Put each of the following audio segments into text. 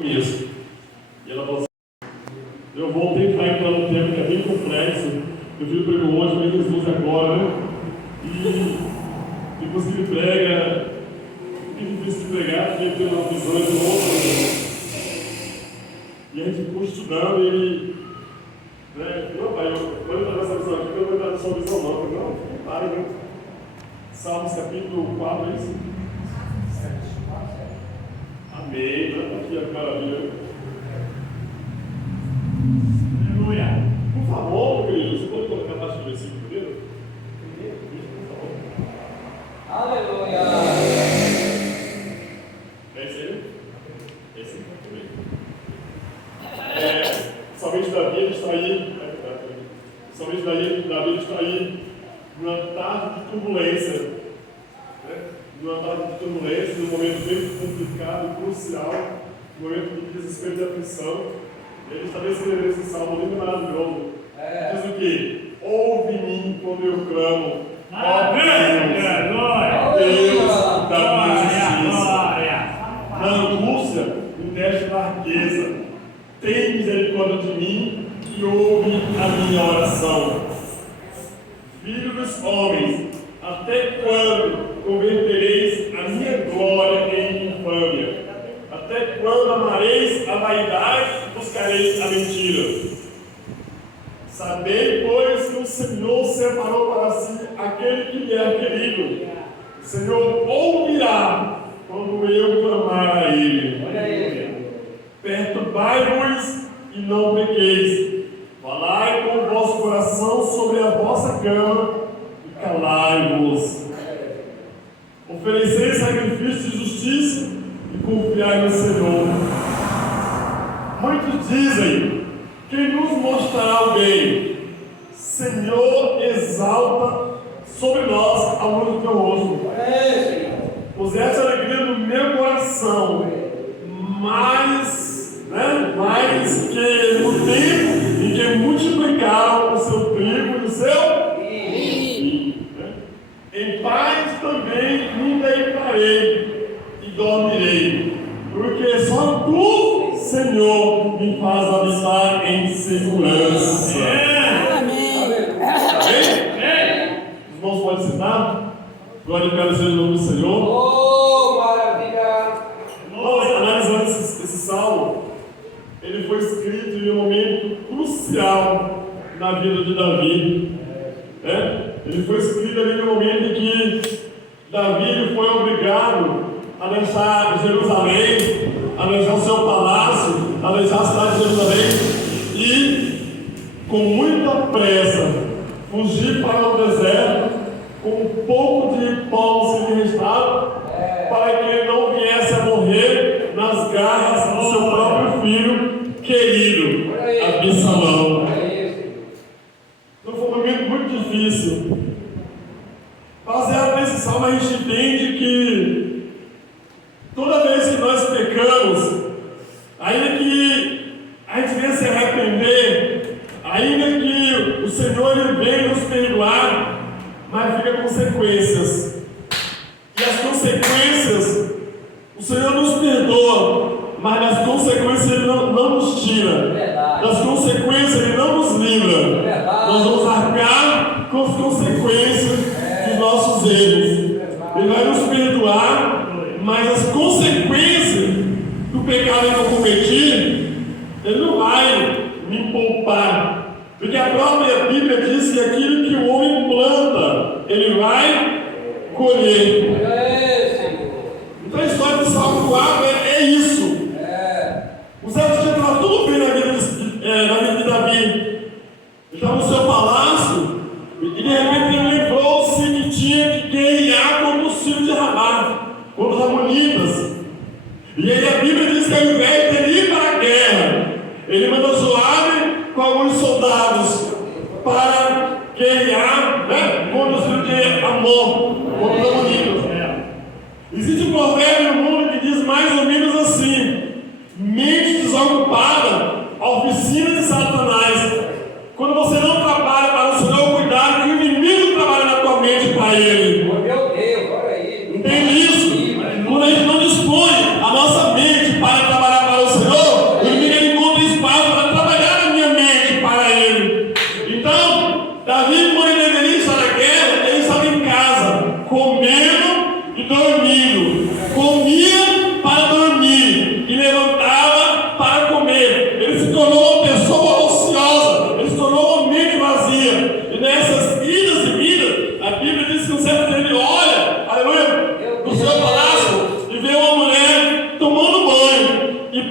Isso. E ela falou assim: eu vou tentar entrar num tema que é bem complexo. Eu vi o prego hoje, mas Jesus agora, né? E depois que ele prega, que difícil de pregar, porque ele tem uma visão de outro. E a gente ficou estudando e ele. Não, pai, eu vou entrar nessa visão aqui, eu não vou entrar na sua visão, não. Não, para, né? Salmos capítulo 4, é isso? Amém, aqui a maravilha. Aleluia. Por favor, querido, você pode colocar abaixo do versículo primeiro? Por favor. Aleluia. É esse aí? Esse aí. Somente Davi está aí. Somente Davi está aí numa tarde de turbulência. Numa tarde de turbulência, num momento bem complicado, crucial, num momento de desespero e de aflição. Ele está escrevendo esse salmo lindo e maravilhoso. Diz o quê? Ouve em mim quando eu clamo. Deus da minha justiça. Na angústia, me deste largueza. Tem misericórdia de mim e ouve a minha oração. Filho dos homens, até quando convertereis a minha glória em infâmia? Até quando amareis a vaidade e buscareis a mentira? Sabei, pois, que o Senhor separou para si aquele que lhe é querido. O Senhor ouvirá quando eu clamar a Ele. Perturbai-vos e não pequeis. Falai com o vosso coração sobre a vossa cama e calai-vos. Oferecei sacrifício de justiça e confiai no Senhor. Muitos dizem: quem nos mostrará o bem? Senhor, exalta sobre nós a luz do teu rosto. Puseste a alegria no meu coração, mais que no tempo em que multiplicaram o seu trigo e o seu vinho. Em paz também me deitarei e dormirei, porque só tu, Senhor, me faz habitar em segurança. Amém. Os irmãos podem sentar? Glória e bênção seja o nome do Senhor. Oh, maravilha! Nós analisando esse salmo, ele foi escrito em um momento crucial na vida de Davi. Ele foi escrito ali no momento em que Davi foi obrigado a deixar Jerusalém, a deixar o seu palácio, a deixar a cidade de Jerusalém e, com muita pressa, fugir para o deserto com um pouco de pão que lhe restava, para que ele não viesse a morrer nas garras do seu próprio filho querido, Absalão. Então foi um momento muito difícil. Baseado nesse salmo, a gente entende que toda vez que nós pecamos, ainda que a gente venha se arrepender, ainda que o Senhor ele venha nos perdoar, mas fica consequências. E as consequências, o Senhor nos perdoa, mas das consequências Ele não nos tira. Das consequências Ele não nos livra. Nós vamos arcar com as consequências dos nossos erros. Ele vai nos perdoar, mas as consequências do pecado que eu cometi, Ele não vai me poupar. Porque a própria Bíblia diz que aquilo que o homem planta, ele vai colher. Então a história do Salmo 4 é isso. O Zé tinha estava tudo bem na vida de Davi. Ele estava no seu palácio e de repente ele lembrou-se que tinha que guerrear contra os filhos de Rabá, contra os amonitas. E aí a Bíblia diz que ao invés de ele ir para a guerra, ele mandou Joabe com alguns soldados para guerrear contra os filhos de Amon, contra os amonitas. Existe um provérbio no mundo que diz mais ou menos assim: mente desocupada, oficina de Satanás. Quando você não trabalha para o Senhor, cuidado que o inimigo trabalha na tua mente para ele. Meu Deus, olha aí. Entende isso? Quando a gente não dispõe a nossa mente para trabalhar para o Senhor,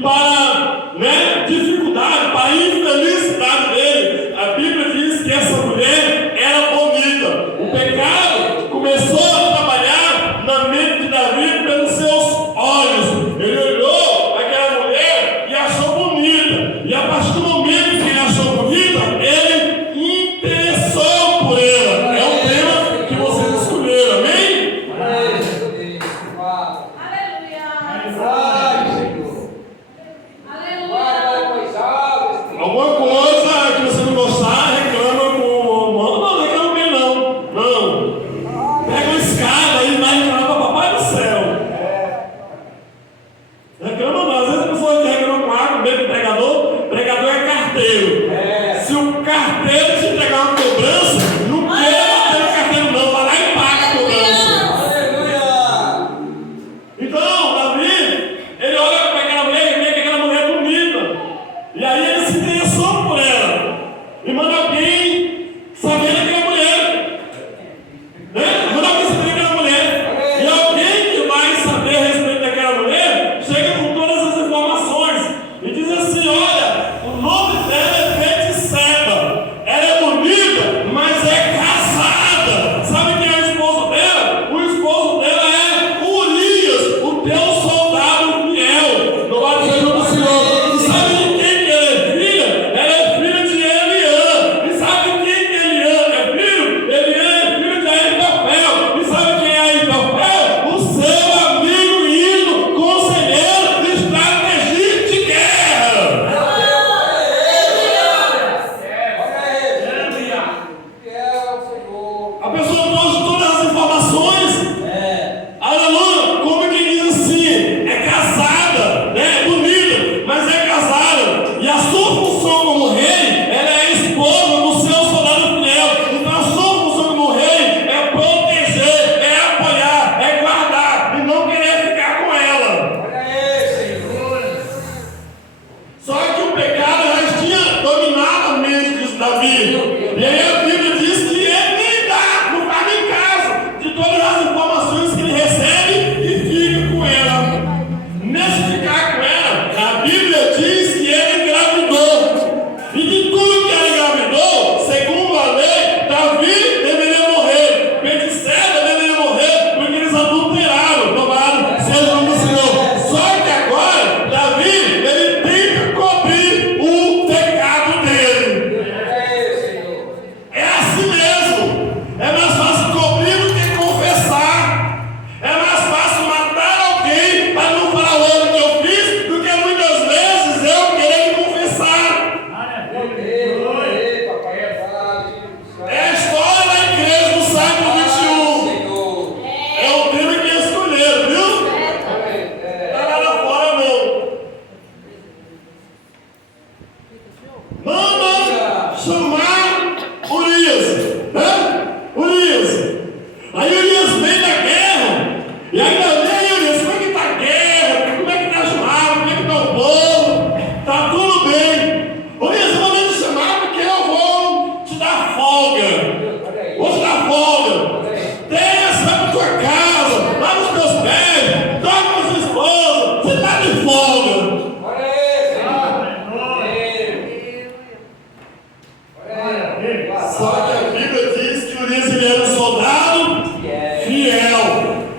para, né, dificuldade, para a infelicidade dele. A Bíblia diz que essa mulher era bonita. O pecado começou a trabalhar na mente de Davi pelos seus olhos. Ele olhou aquela mulher e achou bonita. E a partir do momento que ele achou bonita, ele interessou por ela. É o tema que vocês escolheram, amém? Alguma coisa que você não gostar, reclama com o mano. Não, reclama com ele não. Pega uma escada e vai reclamar para papai do céu. Reclama não. Às vezes a pessoa reclama com água, mesmo pregador é carteiro. Se o carteiro te entregar uma cobrança, não queira bater no carteiro não, vai lá e paga a cobrança. Então, Davi, ele olha para aquela mulher e vê que aquela mulher é bonita. E aí ele se interessou por ela. E manda alguém saber daquela mulher. Né? Manda alguém saber daquela mulher. E alguém que vai saber a respeito daquela mulher chega com todas as informações e diz assim: olha, o nome dela é Betseba. Ela é bonita, mas é casada. Sabe quem é o esposo dela? O esposo dela é Urias, o teu soldado fiel. Louvado seja o Senhor. E sabe de quem que ela é filha? Ela é filha de Eliã. E sabe de quem que Eliã é filho? Eliã é filho de Ahitofel. E sabe quem é Ahitofel? O seu amigo ídolo, conselheiro, estrategista de guerra. A pessoa trouxe todas as informações. Aleluia! Como que diz assim? É casada, né? É bonita, mas é casada. E a sua função como rei, ela é a esposa do seu soldado fiel. Então a sua função como rei é proteger, é apoiar, é guardar e não querer ficar com ela. Só que o pecado já tinha dominado a mente de Davi. E aí a Bíblia diz que ele nem dá, não faz nem caso de todas as informações que ele recebe e fica com ela. Nesse ficar com ela, a Bíblia diz que ele engravidou. E de tudo que ele engravidou, segundo a lei, Davi deveria morrer. Betseba deveria morrer, porque eles adulteraram. Louvado seja o nome do Senhor. Só que agora, Davi, ele tem que cobrir o pecado dele. É assim mesmo. É mais fácil cobrir do que confessar. É mais fácil matar alguém para não falar o erro que eu fiz do que muitas vezes eu querer confessar. É a história da igreja do século XXI. É o tema que escolheram, viu? Não tá nada fora não. Manda chamar Urias, né? Urias. Aí Urias vem da guerra. E ainda vem Urias, como é que tá a guerra? Como é que tá a Joab? Como é que tá o povo? Tá tudo bem. Urias, eu vou te chamar porque eu vou te dar folga. Vou te dar folga. Desce, vai pra tua casa, lava os teus pés, dorme com a sua esposa. Você tá de folga. Só que a Bíblia diz que Urias ele era um soldado fiel,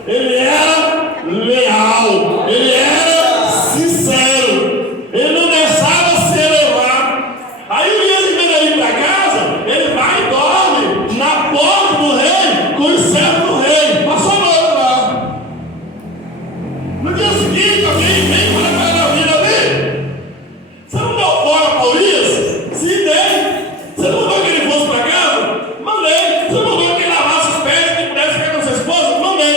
ele era leal, ele era sincero, ele não deixava se elevar. Aí Urias, em vez de ir para casa, ele vai e dorme na porta do rei com os servos do rei. Passou a noite lá. No dia seguinte, alguém vem para a casa da vida ali. Você não deu fora para Urias? Se dei. Você não mandou que ele fosse para casa? Mandei. Você não mandou que ele lavasse os pés e que pudesse ficar com sua esposa? Mandei.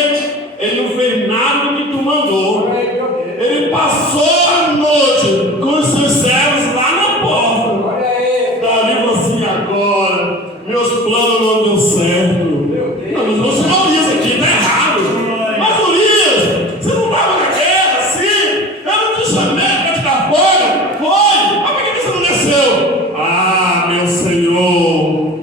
Ele não fez nada do que tu mandou. Ele passou a noite com os seus servos lá na porta. Davi falou assim: agora, meus planos não deu certo. Não, mas você não Urias aqui, tá errado. Mas Urias, você não estava na guerra assim? Eu não te chamei para te dar folga? Foi. Mas por que você não desceu? Ah, meu Senhor,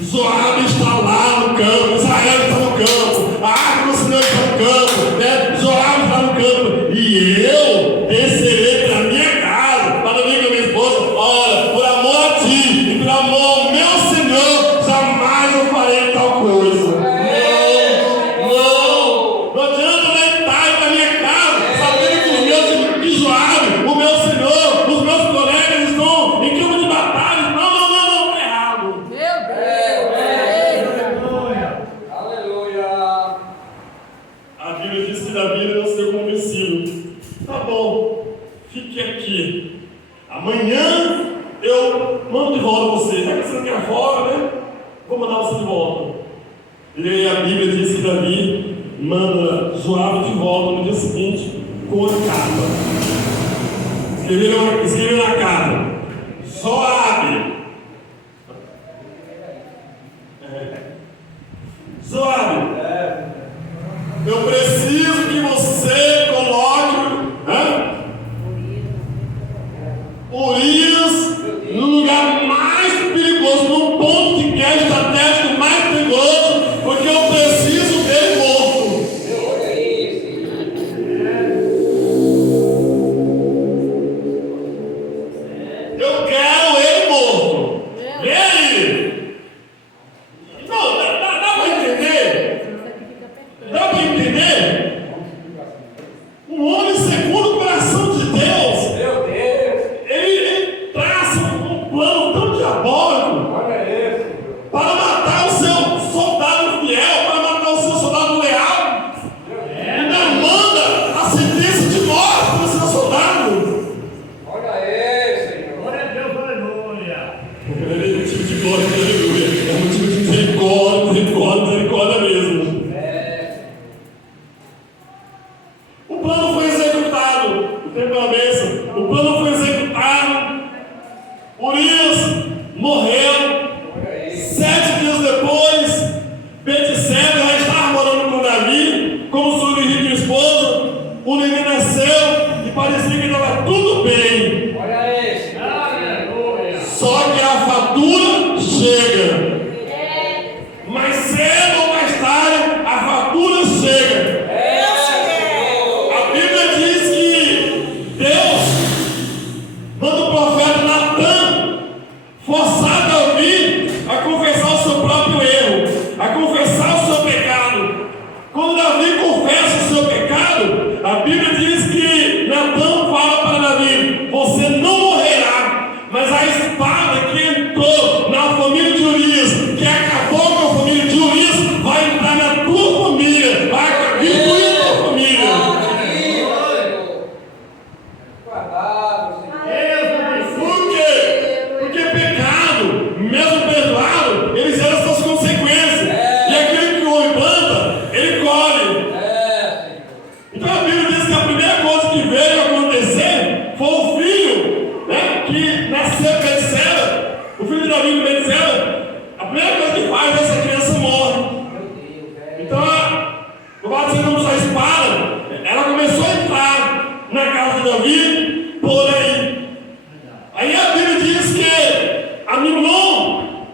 Joab está lá no campo, Israel está no campo, a arca do Senhor está no campo, né? Joab está no campo, e eu descerei fique aqui. Amanhã eu mando de volta você. Já que você não quer fora, né? Vou mandar você de volta. E aí a Bíblia diz que Davi manda Joabe de volta no dia seguinte com a capa. Escreveu na capa: Joabe. Joabe, eu preciso que você coloque Urias no lugar mais perigoso, no ponto de guerra estratégico mais perigoso, porque eu preciso dele morto. Eu quero ele morto. Vê aí. Não, dá para entender? Dá para entender? Um homem segundo o coração de Deus. Meu Deus. Ele traça um plano tão diabólico para matar o seu soldado fiel, para matar o seu soldado leal. Ainda manda a sentença de morte para o seu soldado. Olha aí, Senhor. Glória a Deus, aleluia. É motivo de glória, aleluia. É motivo de misericórdia mesmo. O plano foi executado. O tempo é uma bênção. O plano foi executado. Urias morreu. 7 dias depois, Betseba já estava morando com Davi, como sua legítima esposa. O neném nasceu e parecia que estava tudo bem. Olha aí, Senhor. Aleluia. Só que a fatura chega. Mais cedo ou mais tarde, a fatura chega. A Bíblia diz que Deus manda o profeta Natan forçar Davi a confessar o seu próprio erro, a confessar o seu pecado. Quando Davi confessa o seu pecado, a Bíblia diz que Natan fala para Davi: você não morrerá, mas a espada que entrou na família de Urias, que acabou com a família de Urias, vai entrar na tua família, vai destruir a tua família. Guardado, Senhor. Por quê? Porque pecado, mesmo perdoado, ele gera suas consequências. E aquele que ouve planta, ele colhe. Senhor. Então a Bíblia diz que a primeira coisa que veio acontecer foi o filho, né, que nasceu de Betseba, o filho de Davi de Betseba. A primeira coisa que faz é essa criança morre. Meu Deus, velho. Então, o fato de não usar espada, ela começou a entrar na casa de Davi por aí. Aí a Bíblia diz que Amnon,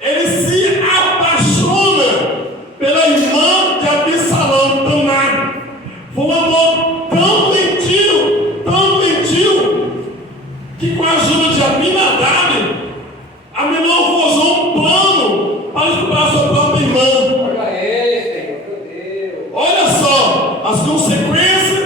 ele se apaixona pela irmã de Absalão, Tamar. Foi um amor tão doentio, que com a ajuda de Abinadab, Amnon forjou um plano para estuprar sua própria irmã. Olha aí, Senhor. Meu Deus. Olha só as consequências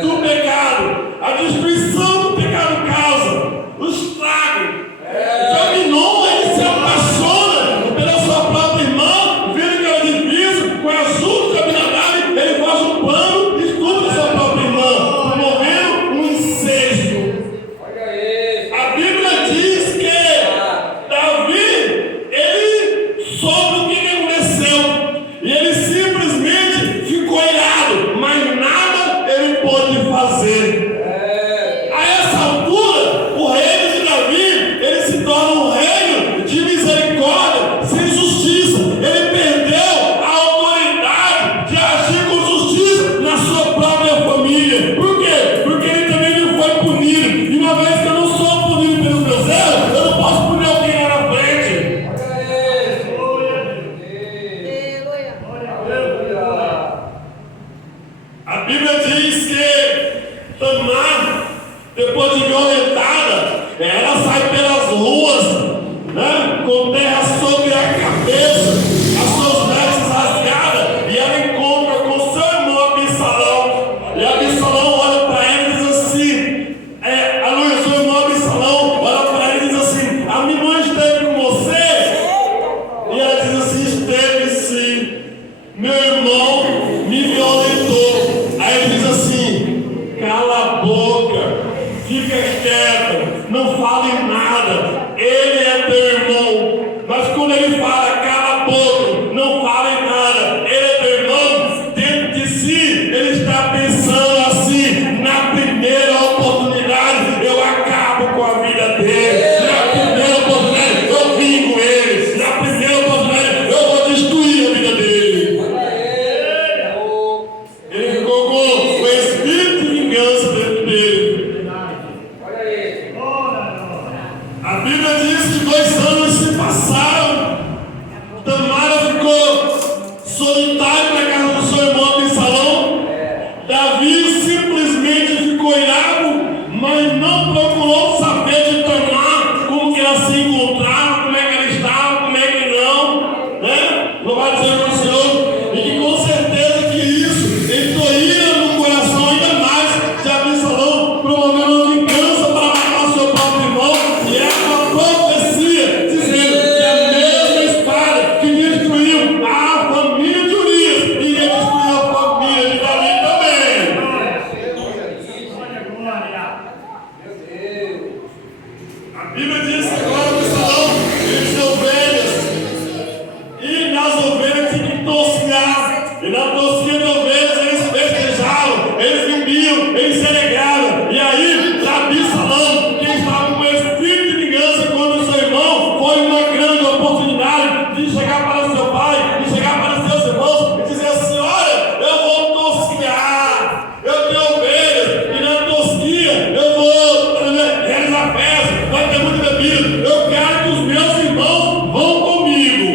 do pecado, a destruição do pecado causa, o estrago. Então Amnon, ele se apaixona pela sua própria irmã, vendo que era difícil, com a ajuda de Abinadab, ele faz um plano e estupra sua própria irmã, promovendo um incesto. Olha aí. A Bíblia diz que Davi, ele soube o que aconteceu e ele simplesmente ficou irado, mas nada ele pôde fazer. A essa altura, o reino de Davi, ele se torna um reino de misericórdia, sem justiça. Ele perdeu a autoridade de agir com justiça na sua própria família. Por quê? Porque ele também não foi punido. E uma vez que eu não sou punido pelos meus erros, eu não posso punir alguém lá na frente. Olha aí, Senhor. Aleluia. A Bíblia diz que Tamar, depois de violentada, ela sai pelas ruas, né, com terra sobre a cabeça, as suas vestes rasgadas, e ela encontra com seu irmão Absalão. E Absalão olha para ela e diz assim: seu irmão Absalão olha para ela e diz assim: a minha mãe esteve com você? E ela diz assim: esteve sim. Meu irmão me violentou. Aí ele diz assim: cala a boca, que fica quieto, não fala em nada. Ele é teu irmão. Mas quando ele fala, cala a boca, não fala em nada. Ele é teu irmão. Dentro de si, ele está pensando assim: na primeira oportunidade, eu acabo com a vida dele. Na primeira oportunidade, eu vingo ele. Na primeira oportunidade, eu vou destruir a vida dele. Ele ficou com o espírito de vingança dentro dele. A Bíblia diz que 2 anos se passaram. Tamara ficou solitária na casa do seu irmão Absalão. Davi simplesmente ficou irado, mas não procurou saber de Tamar como que ela se encontrava, como é que ela estava, como é que não, né? Louvado seja o Senhor. E que com certeza que isso entrou ira no coração ainda mais de Absalão, promovendo uma vingança para matar seu próprio irmão. E é uma profecia dizendo que a mesma espada que destruiu a família de Urias iria destruir a família de Davi também. A Bíblia diz que agora Absalão ele tinha ovelhas. E nas ovelhas tinha que tosquiar. E na tosquia de ovelhas eles festejavam, eles viviam, eles se alegravam. E aí, Absalão, que estava com espírito de vingança contra o seu irmão, foi uma grande oportunidade de chegar para o seu pai, de chegar para seus irmãos e dizer assim: olha, eu vou tosquiar, eu tenho ovelhas, e na tosquia eu vou realizar festa, vai ter muita bebida. Eu quero que os meus irmãos vão comigo.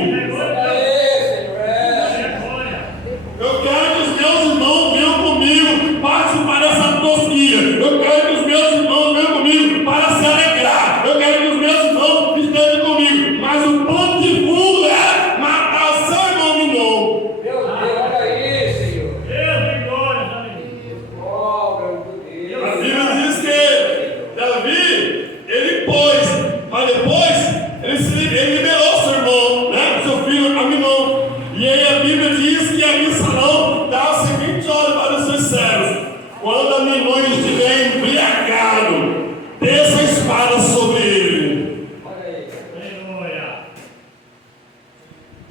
Eu quero que os meus irmãos venham comigo, participar dessa tosquia. Eu quero que os meus irmãos venham comigo para se alegrar. Eu quero que os meus irmãos estejam comigo. Mas o ponto de fundo é matar o seu irmão Minon. A Bíblia diz que Davi, ele pôs, mas depois ele liberou seu irmão, né? Seu filho Aminon. E aí a Bíblia diz que Absalão dá o seguinte ordem para os seus servos: quando Aminon estiver embriagado, desça a espada sobre ele.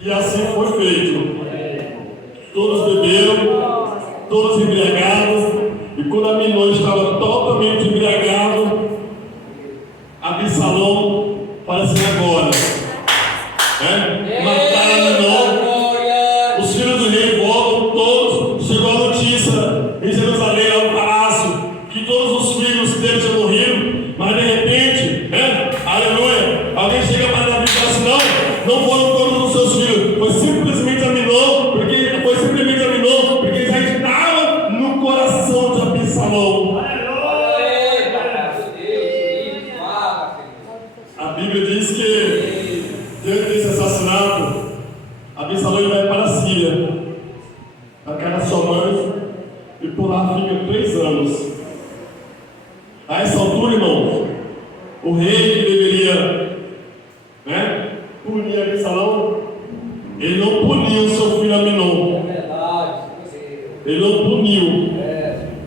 E assim foi feito. Todos beberam, todos embriagados. E quando Aminon estava totalmente embriagado, Absalão fala assim: agora, né? Mataram Aminon. Os filhos do rei voltam todos. Chegou a notícia em Jerusalém, ao palácio, que todos os filhos dele tinham morrido. Mas de repente, né? Aleluia, alguém chega para Davi e fala assim: não foram todos os seus filhos, foi simplesmente Aminon, porque já estava no coração de Absalão. A Bíblia diz que diante desse assassinato, Absalão vai para a Síria, na casa da sua mãe, e por lá fica 3 anos. A essa altura, irmãos, o rei que deveria, né, punir Absalão, ele não puniu o seu filho Aminon. Ele não puniu.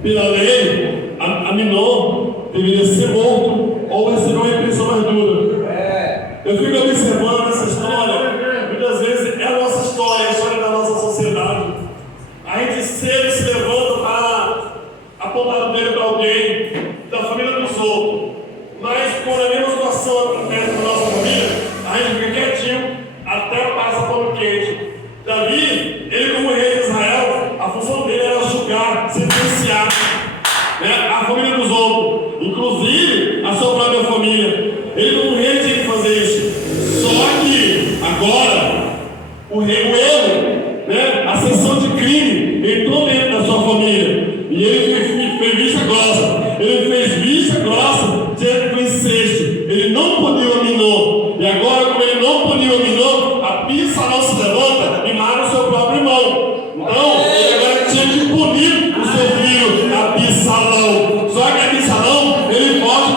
Pela lei, Aminon deveria ser morto ou receber uma repressão mais dura. Eu fico observando essa história. Muitas vezes é a nossa história, a história da nossa sociedade. A gente cedo se levanta para apontar o dedo para alguém, da família dos outros. Mas quando a mesma situação acontece na nossa família, a gente fica quietinho até passa pano quente. Davi, ele como rei de Israel, a função dele era julgar, sentenciar, né, a família dos outros, inclusive a sua própria família. Ele como rei tinha que fazer isso. Só que agora o erro, né, a sessão de crime entrou dentro da sua família. E ele fez vista grossa. Ele fez vista grossa diante do incesto. Ele não puniu Aminon. E agora, como ele não puniu Aminon, Absalão se levanta e mata o seu próprio irmão. Então, ele agora tinha que punir o seu filho, Absalão. Só que Absalão, ele foge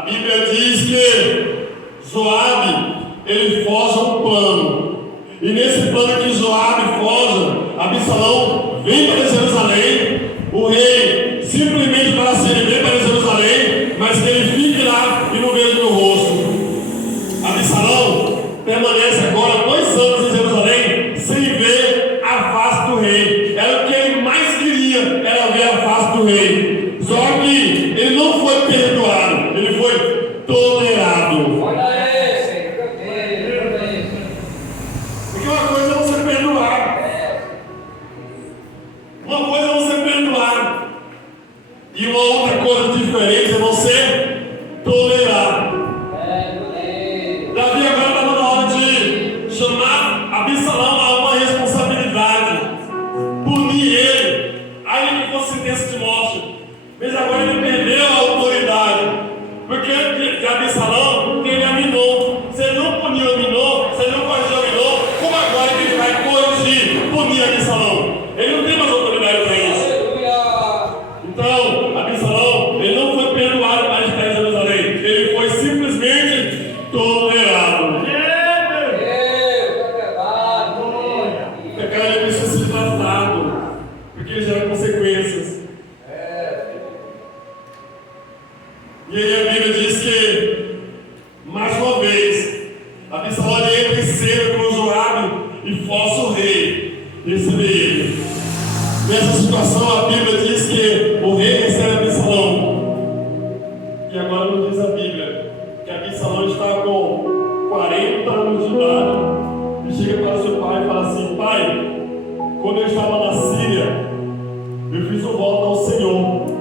A Bíblia diz que Joabe, ele forja um plano. E nesse plano que Joabe forja, Absalão vem para Jerusalém. O rei simplesmente fala assim, ele vem para Jerusalém, mas que ele fique lá e não veja meu rosto. Absalão permanece agora 2 anos em Jerusalém sem ver a face do rei. Era o que ele mais queria, era ver a face do rei. Só que ele não foi perdoado, ele foi tolerado. Olha aí, Senhor, meu Deus. Porque uma coisa é você perdoar, uma coisa é você perdoar, e uma outra coisa diferente é você tolerar. Davi agora estava na hora de chamar Absalão a uma responsabilidade, punir ele, aí que fosse sentença de morte. Mas agora ele perdeu a autoridade, porque de Absalão teve Aminon. Se ele não puniu Aminon, se ele não corrigiu Aminon, como agora que ele vai corrigir, punir Absalão? Ele não tem mais autoridade para isso. Então, Absalão, ele não foi perdoado para estar em Jerusalém, ele foi simplesmente tolerado. O pecado ele precisa ser tratado, porque ele gera consequências. E aí a Bíblia diz que, mais uma vez, Absalão entra em cena com Joabe e força o rei receber ele. Nessa situação, a Bíblia diz que o rei recebe Absalão. E agora nos diz a Bíblia que Absalão estava com 40 anos de idade e chega para seu pai e fala assim: pai, quando eu estava na Síria, eu fiz um voto ao Senhor.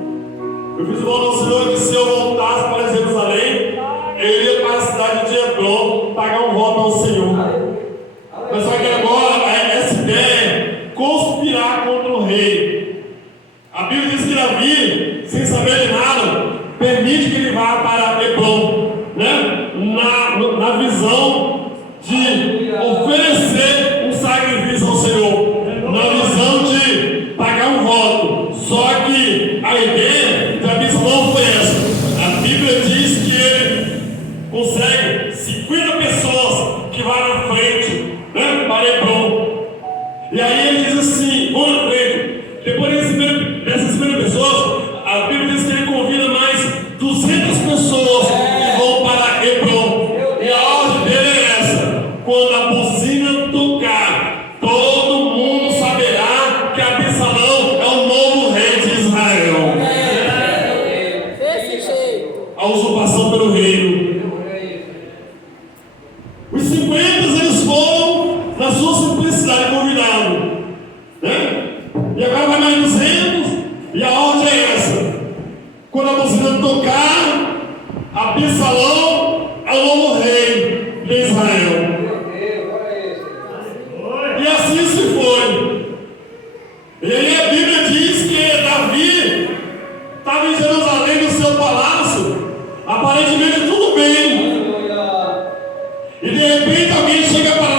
Eu fiz um voto ao Senhor que se eu voltasse para Jerusalém, eu iria para a cidade de Hebron pagar um voto ao Senhor. Mas só que agora essa ideia é conspirar contra o rei. A Bíblia diz que Davi, sem saber de nada, permite que ele vá para Hebron, né? Na visão de oferecer um sacrifício ao Senhor, na visão de pagar um voto. Só que a ideia de Absalão foi essa. A Bíblia diz que ele consegue 50 pessoas que vão na frente, né, para Hebron. E aí ele diz assim: vão na frente. Depois dessas 50 pessoas, a Bíblia diz que ele convida mais 200 pessoas que vão para Hebron. E a ordem dele é essa: quando a buzina tocar, todo mundo saberá que Absalão é o novo rei de Israel. Desse jeito. A usurpação pelo reino. Os 50 eles foram, na sua simplicidade, convidados, né? E agora vai mais 200, e a ordem é essa: quando a buzina tocar, Absalão é o novo rei de Israel. E assim se foi. E aí a Bíblia diz que Davi estava em Jerusalém, no seu palácio, aparentemente tudo bem. E de repente alguém chega para